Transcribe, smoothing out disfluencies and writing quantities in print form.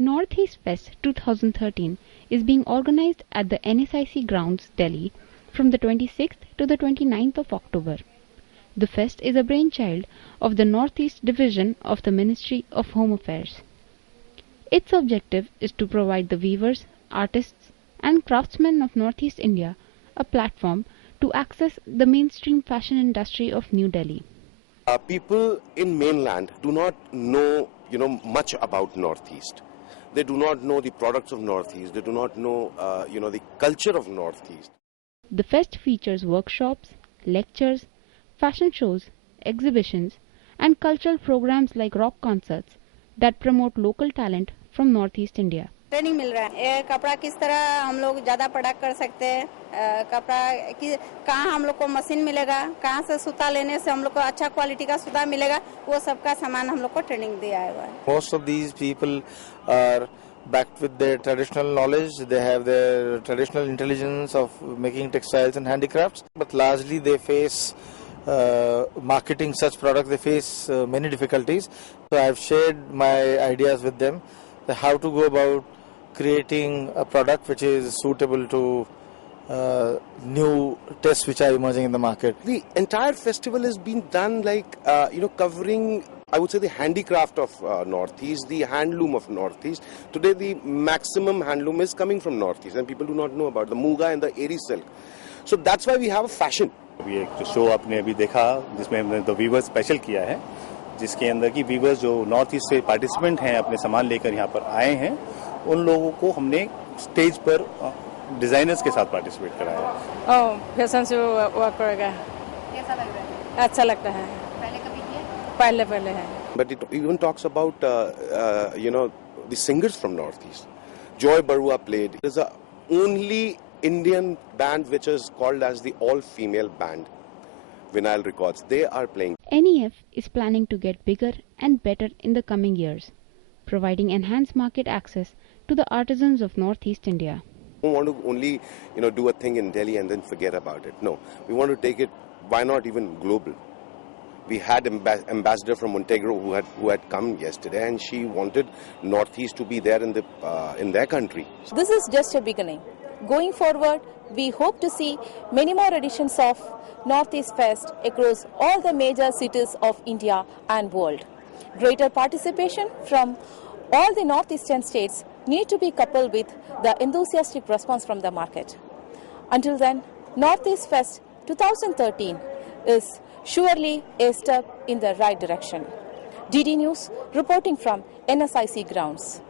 Northeast Fest 2013 is being organized at the NSIC grounds, Delhi, from the 26th to the 29th of October. The fest is a brainchild of the Northeast Division of the Ministry of Home Affairs. Its objective is to provide the weavers, artists, and craftsmen of Northeast India a platform to access the mainstream fashion industry of New Delhi. People in mainland do not know, much about Northeast. They do not know the products of Northeast. They do not know, the culture of Northeast. The fest features workshops, lectures, fashion shows, exhibitions, and cultural programs like rock concerts that promote local talent from Northeast India. Training मिल रहा है। ये कपड़ा किस तरह हम लोग ज्यादा प्रोडक्ट कर सकते हैं, कपड़ा की कहाँ हम लोग को मशीन मिलेगा, कहाँ से सूता लेने से हम लोग को अच्छा क्वालिटी का सूता मिलेगा, वो सब का सामान हम लोग को ट्रेनिंग दिया हुआ है। Most of these people are backed with their traditional knowledge. They have their traditional intelligence of making textiles and handicrafts, but largely they face marketing such products. They face many difficulties. So I have shared my ideas with them, how to go about creating a product which is suitable to new tastes which are emerging in the market. The entire festival has been done covering, I would say, the handicraft of Northeast, the handloom of Northeast. Today the maximum handloom is coming from Northeast and people do not know about the Muga and the Eri silk. So that's why we have a fashion. अभी एक show आपने अभी देखा जिसमें हमने the viewers special किया है, जिसके अंदर की वीवर्स जो नॉर्थ ईस्ट से पार्टिसिपेंट हैं अपने सामान लेकर यहाँ पर आए हैं, उन लोगों को हमने स्टेज पर डिजाइनर्स के साथ पार्टिसिपेट कराया। फैशन से वर्क करेगा। कैसा लग रहा है? अच्छा लगता है। पहले कभी किया? पहले है। But it even talks about the singers from Northeast. Joy Barua played. It is the only Indian band which is called as the all-female band. Vinyl Records. They are playing. NEF is planning to get bigger and better in the coming years, providing enhanced market access to the artisans of Northeast India. We don't want to only, do a thing in Delhi and then forget about it. No, we want to take it, why not even global? We had ambassador from Montenegro who had come yesterday, and she wanted Northeast to be there in their country. This is just a beginning. Going forward, we hope to see many more editions of Northeast Fest across all the major cities of India and world. Greater participation from all the northeastern states need to be coupled with the enthusiastic response from the market. Until then, Northeast Fest 2013 is surely a step in the right direction. DD News reporting from NSIC grounds.